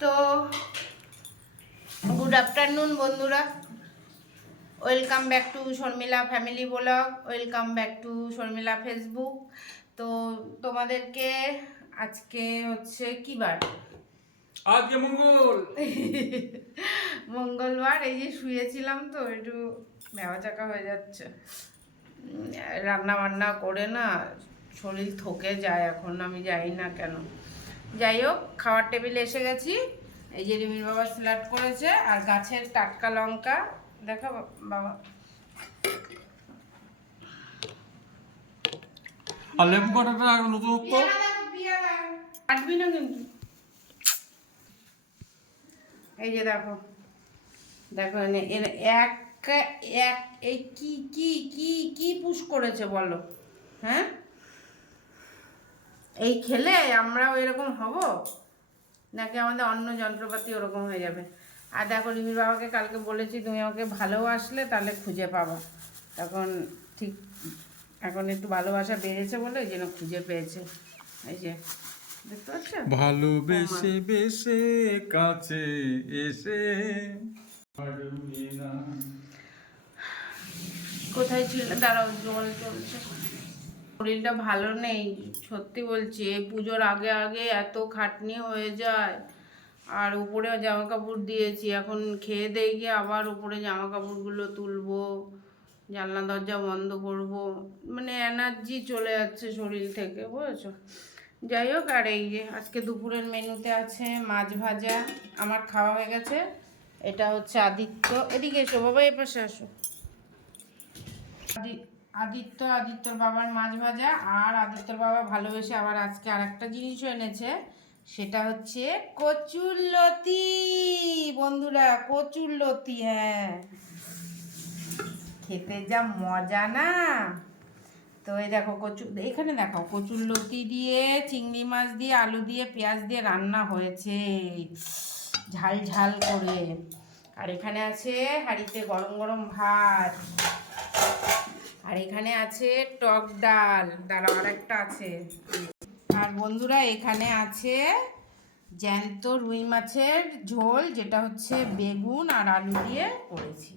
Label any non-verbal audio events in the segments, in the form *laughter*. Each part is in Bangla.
তো গুড আফটারনুন বন্ধুরা। Welcome back to Sharmila family blog welcome back to Sharmila Facebook তো তোমাদেরকে আজকে হচ্ছে কি বার? আজকে মঙ্গল। *laughs* মঙ্গলবার এই যে শুয়েছিলাম তো একটু নেওয়া চাকা হয়ে যাচ্ছে। রান্না বান্না করে না শরীর থকে যায় এখন আমি যাই না কেন? যাই হোক খাওয়ার টেবিলে এসে গেছি। এই যে রিমির বাবা স্যালাড করেছে আর গাছের টাটকা লঙ্কা। দেখো বাবা। আর লেবু কাটাটা নতুনত্ব কাটবি না কিন্তু। এই যে দেখো। দেখো এক এক এই কি কি কি কি পুশ করেছে বলো? হ্যাঁ? এই খেলে আমরাও এরকম হব? নাকি আমাদের অন্য যন্ত্রপাতি ওরকম হয়ে যাবে? আর দেখো রিমির বাবাকে কালকে বলেছি তুমি আমাকে ভালো আসলে তাহলে খুঁজে পাবা। তখন ঠিক এখন একটু ভালোবাসা বেড়েছে বলে জন্য খুঁজে পেয়েছে। এই যে দেখতে পাচ্ছ? ভালোবেসে বেসে কাছে এসে। কোথায় ছিল? দাঁড়াও জল চলছে। শরীরটা ভালো নেই, সত্যি বলছি। এই পুজোর আগে আগে এত খাটনি হয়ে যায়। আর উপরে জামা কাপড় দিয়েছি, এখন খেয়ে দিয়ে গিয়ে আবার উপরে জামা কাপড়গুলো তুলবো, জানলা দরজা বন্ধ করব। মানে এনার্জি চলে যাচ্ছে শরীর থেকে, বুঝেছ? যাই হোক, আর এই যে আজকে দুপুরের মেনুতে আছে মাছ ভাজা। আমার খাওয়া হয়ে গেছে। এটা হচ্ছে আদিত্য। এদিকে এসো, বাবা এ পাশে আসো। আদি- আদিত্য, আদিত্যর বাবার মাছ ভাজা আর আদিত্যর বাবা ভালোবেসে আবার আজকে আর একটা জিনিসও এনেছে। সেটা হচ্ছে কচুরলতি বন্ধুরা কচুরলতি হ্যাঁ। খেতে যা মজা না। তো এই দেখো কচু, এখানে দেখো কচুরলতি দিয়ে, চিংড়ি মাছ দিয়ে, আলু দিয়ে, পেঁয়াজ দিয়ে রান্না হয়েছে। ঝাল ঝাল করে। আর এখানে আছে হাঁড়িতে গরম গরম ভাত। আর এখানে আছে টক ডাল। দাঁড়াও আর একটা আছে। আর বন্ধুরা, এখানে আছে জ্যান্ত রুই মাছের ঝোল, যেটা হচ্ছে বেগুন আর আলু দিয়ে করেছি।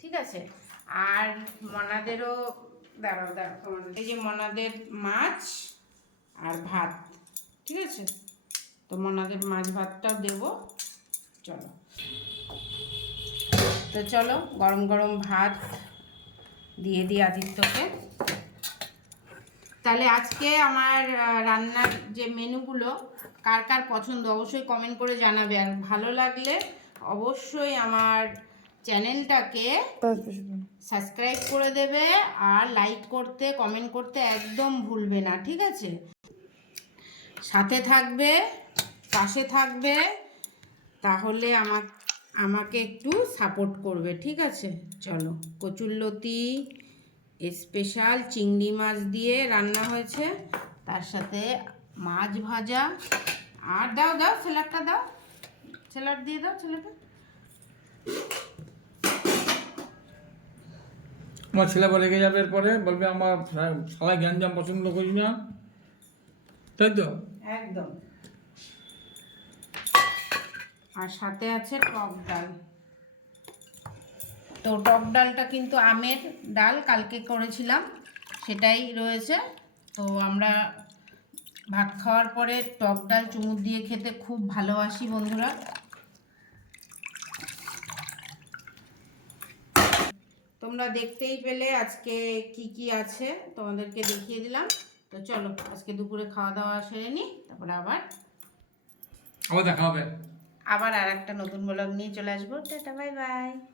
ঠিক আছে? আর মনাদেরও, দাঁড়াও দাঁড়াও এই যে মনাদের মাছ আর ভাত। ঠিক আছে? তো মনাদের মাছ ভাতটাও দেবো। চলো। তো চলো, গরম গরম ভাত দিয়ে দিই আদিত্যকে। তাহলে আজকে আমার রান্নার যে মেনুগুলো, কার কার পছন্দ অবশ্যই কমেন্ট করে জানাবে। আর ভালো লাগলে অবশ্যই আমার চ্যানেলটাকে সাবস্ক্রাইব করে দেবে আর লাইক করতে কমেন্ট করতে একদম ভুলবে না, ঠিক আছে? সাথে থাকবে, পাশে থাকবে, তাহলে আমার আমাকে একটু সাপোর্ট করবে ঠিক আছে? চলো কচুরলতি স্পেশাল চিংড়ি মাছ দিয়ে রান্না হয়েছে। তার সাথে মাছ ভাজা। আর দাও দাও স্যালাডটা দাও। স্যালাড দিয়ে দাও ছেলেটা আমার ছেলে রেগে যাবে এরপরে বলবে আমার সালাই গ্যাঞ্জাম পছন্দ করি না। তাই তো? একদম। আর সাথে আছে টক ডাল। তো টক ডালটা কিন্তু আমের ডাল কালকে করেছিলাম সেটাই রয়েছে। তো আমরা ভাত খাওয়ার পরে টক ডাল চুমুর দিয়ে খেতে খুব ভালোবাসি বন্ধুরা। তোমরা দেখতেই পেলে আজকে কি কি আছে তোমাদেরকে দেখিয়ে দিলাম। তো চলো আজকে দুপুরে খাওয়া দাওয়া সেরে নিই তারপরে আবার আবার দেখা হবে। আবার আর একটা নতুন ব্লগ নিয়ে চলে আসব। Tata bye bye